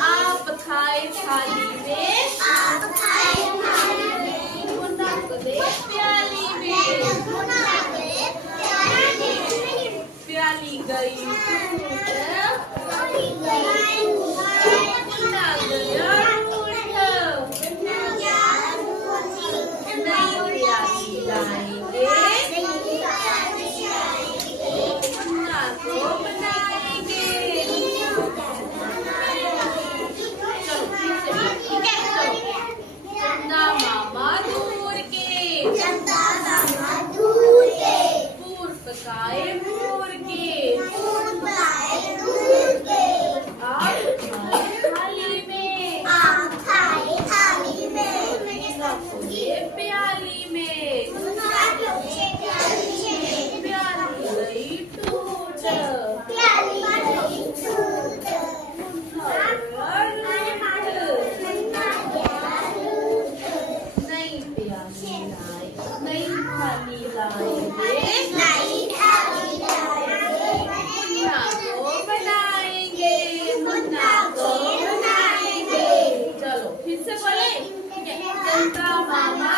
आप खाए थाली में, आप खाए थाली में, मुन्ना गले प्याली में, मुन्ना गले प्याली में, प्याली गई टूट, प्याली गई टूट, मुन्ना गया टूट, मुन्ना गया टूट, नई प्याली लाएंगे, नई प्याली लाएंगे, मुन्ना को बनाएंगे। चंदा मामा दूर के, चंदा मामा दूर के, पूर पकाए पूर के, पूर पकाए पूर के, आप खाए थाली में, आप खाए थाली में, मुन्ना प्याली में, मुन्ना प्याली में, प्याली गई टूट, प्याली गई टूट, नई थाली लाएंगे, नई थाली लाएंगे, मुन्ना को बनाएंगे, मुन्ना को बनाएंगे। चलो फिर से बोले, चंदा मामा